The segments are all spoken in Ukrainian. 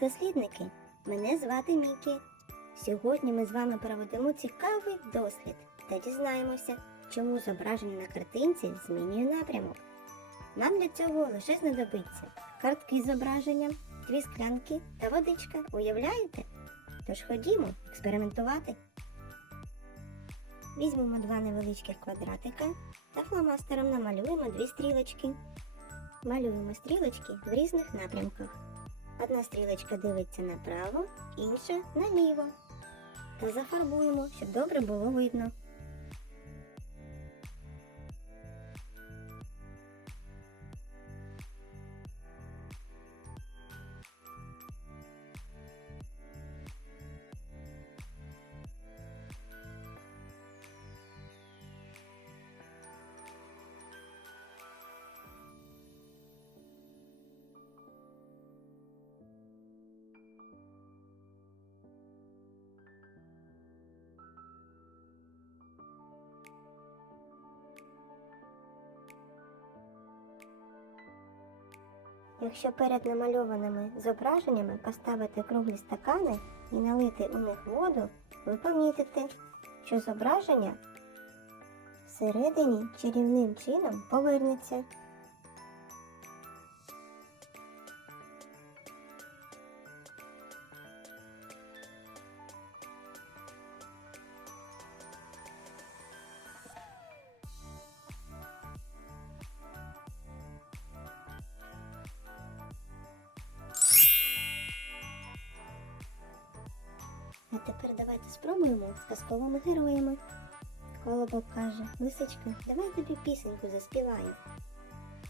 дослідники! Мене звати Мікі. Сьогодні ми з вами проведемо цікавий дослід та дізнаємося, чому зображення на картинці змінює напрямок. Нам для цього лише знадобиться картки з зображенням, дві склянки та водичка. Уявляєте? Тож ходімо експериментувати. Візьмемо два невеличких квадратика та фломастером намалюємо дві стрілочки. Малюємо стрілочки в різних напрямках. Одна стрілочка дивиться направо, інша наліво. Та зафарбуємо, щоб добре було видно. Якщо перед намальованими зображеннями поставити круглі стакани і налити у них воду, ви помітите, що зображення всередині чарівним чином повернеться. Давайте спробуємо з казковими героями. Колобок каже, лисичка, давай тобі пісеньку заспіваю.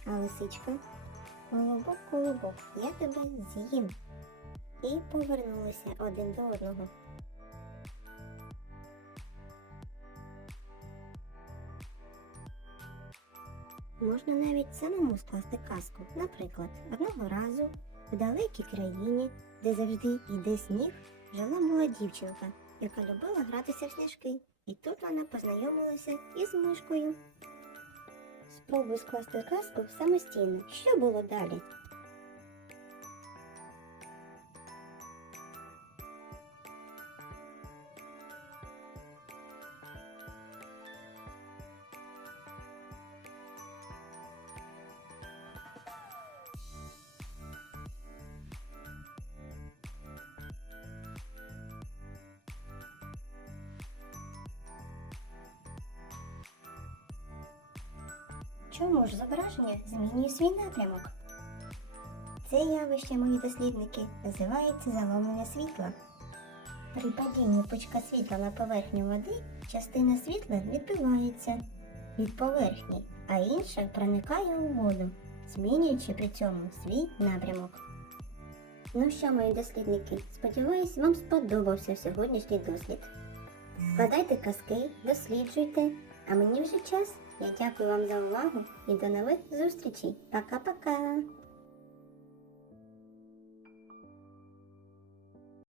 А лисичка, колобок, колобок, я тебе з'їм. І повернулися один до одного. Можна навіть самому скласти казку. Наприклад, одного разу в далекій країні, де завжди йде сніг, жила була дівчинка, яка любила гратися в сніжки. І тут вона познайомилася із мишкою. Спробуй скласти казку самостійно. Що було далі? Чому ж зображення змінює свій напрямок? Це явище, мої дослідники, називається заломлення світла. При падінні пучка світла на поверхню води частина світла відбивається від поверхні, а інша проникає у воду, змінюючи при цьому свій напрямок. Ну що, мої дослідники, сподіваюсь, вам сподобався сьогоднішній дослід. Складайте казки, досліджуйте, а мені вже час. Я дякую вам за увагу і до нових зустрічей. Пока-пока!